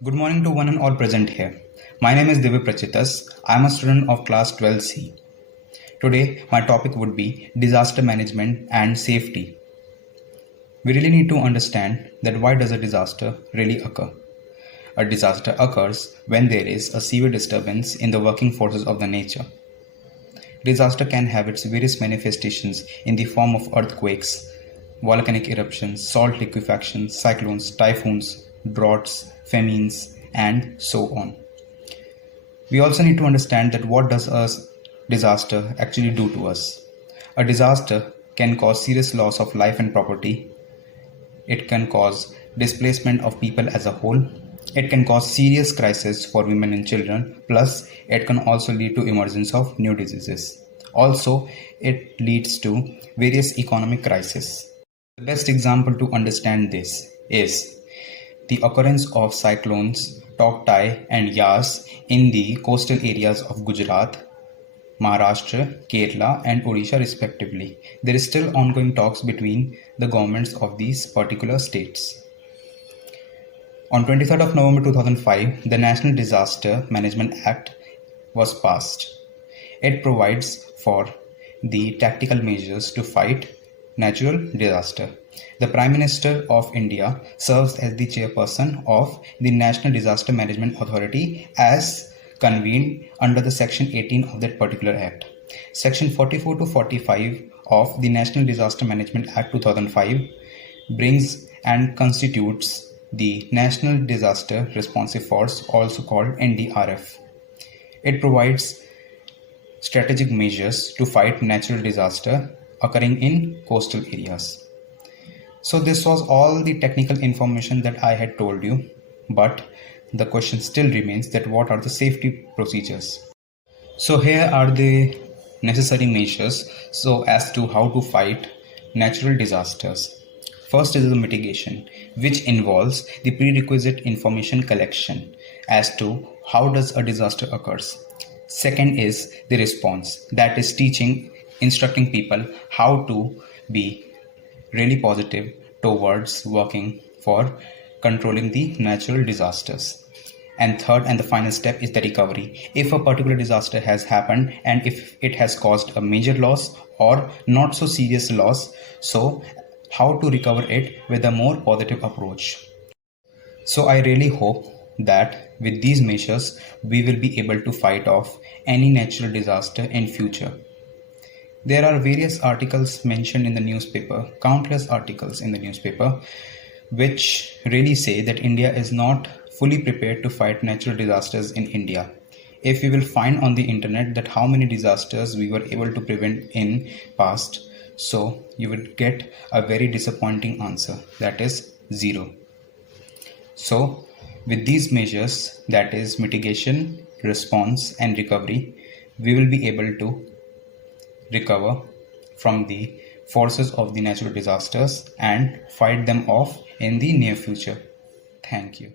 Good morning to one and all present here. My name is Divya Prachitas. I am a student of class 12C. Today, my topic would be disaster management and safety. We really need to understand that why does a disaster really occur? A disaster occurs when there is a severe disturbance in the working forces of the nature. Disaster can have its various manifestations in the form of earthquakes, volcanic eruptions, salt liquefaction, cyclones, typhoons, droughts, famines, and so on. We also need to understand that what does a disaster actually do to us. A disaster can cause serious loss of life and property. It can cause displacement of people as a whole. It can cause serious crisis for women and children. Plus, it can also lead to emergence of new diseases. Also, it leads to various economic crises. The best example to understand this is the occurrence of cyclones Tauktae and Yas in the coastal areas of Gujarat, Maharashtra, Kerala, and Odisha respectively. There is still ongoing talks between the governments of these particular states. On 23rd of November 2005, the National Disaster Management Act was passed. It provides for the tactical measures to fight natural disaster. The Prime Minister of India serves as the chairperson of the National Disaster Management Authority as convened under the Section 18 of that particular Act. Section 44 to 45 of the National Disaster Management Act 2005 brings and constitutes the National Disaster Responsive Force, also called NDRF. It provides strategic measures to fight natural disaster occurring in coastal areas. So this was all the technical information that I had told you, but the question still remains that what are the safety procedures? So here are the necessary measures so as to how to fight natural disasters. First is the mitigation, which involves the prerequisite information collection as to how does a disaster occurs. Second is the response, that is instructing people how to be really positive towards working for controlling the natural disasters. And third and the final step is the recovery. If a particular disaster has happened and if it has caused a major loss or not so serious loss, so how to recover it with a more positive approach. So I really hope that with these measures we will be able to fight off any natural disaster in future. There are various articles mentioned in the newspaper, countless articles in the newspaper, which really say that India is not fully prepared to fight natural disasters in India. If we will find on the internet that how many disasters we were able to prevent in past, so you would get a very disappointing answer, that is 0. So with these measures, that is mitigation, response and recovery, we will be able to recover from the forces of the natural disasters and fight them off in the near future. Thank you.